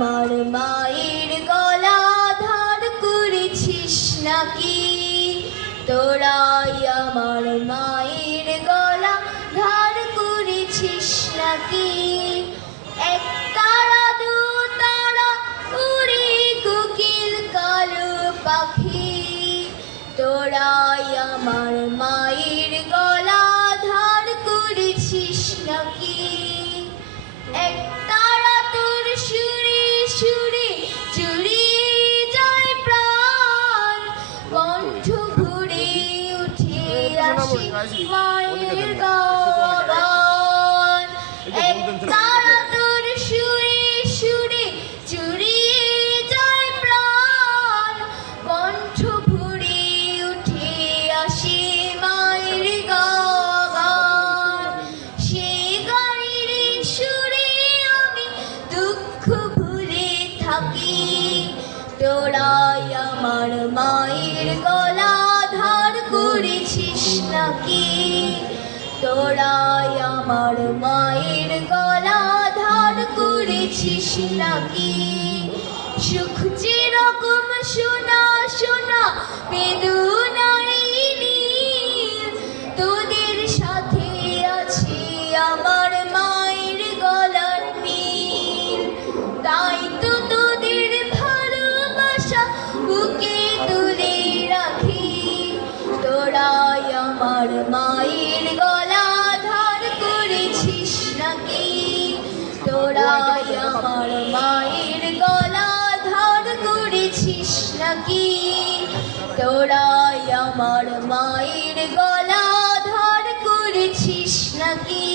আমার মায়ের গলা ধার করেছিস নাকি? তোরাই আমার মায়ের গলা ধার করেছিস নাকি? এক তারা দু তারা উড়ে কোকিল কালো পাখি, তোরাই আমার মায়ের গলা ধার করেছিস নাকি? এক তারা তোর সুরে সুরে জুড়িয়ে যায় প্রাণ, কণ্ঠ ভরে উঠে আসে মায়ের গান। এক তারা তোর সুরে সুরে জুড়িয়ে যায় প্রাণ, কণ্ঠ ভরে উঠে আসে মায়ের গান। সে গানের সুরে আমি দুঃখ ভুলে থাকি, তোরাই আমার মায়ের গলা ধার করেছিস নাকি? তোরাই আমার মায়ের গলা ধার করেছিস নাকি? সুখ যেরকম সোনা সোনা বেদনাই নীল, তোদের সাথে আছে আমার মায়ের গলার মিল। তাই তো তোদের ভালোবাসা বুকে তুলে রাখি, তোরাই আমার মায়ের গলা ধার করেছিস নাকি? তোরাই আমার মায়ের গলা ধার করেছিস নাকি? তোরাই আমার মায়ের গলা ধার করেছিস নাকি?